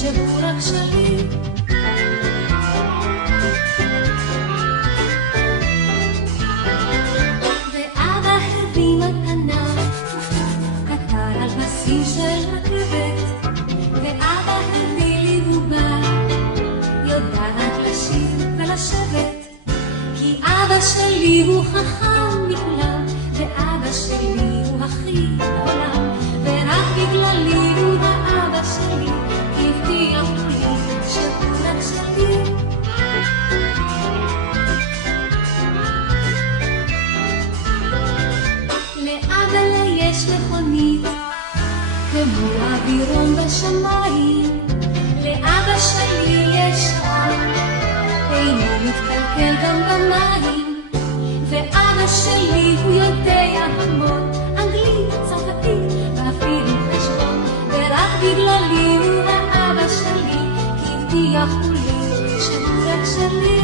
שהוא רק שלי. ואבא הביא מתנה קטן על פסים של רכבת, ואבא הביא לי בובה יודעת לשיר ולשבת, כי אבא שלי הוא חכם מכולם, ואבא שלי הוא הכי בעולם, ורק בגללי הוא האבא שלי, הבטיח לי שהוא רק שלי. לאבא לי יש מכונית כמו אווירון בשמיים, לאבא שלי יש עם אינו מתקלקל גם במים, ואבא שלי הוא יודע המון אנגלית, צרפתית ואפילו חשבון, ורק בגללי הוא האבא שלי, כי הבטיח לי שהוא רק שלי.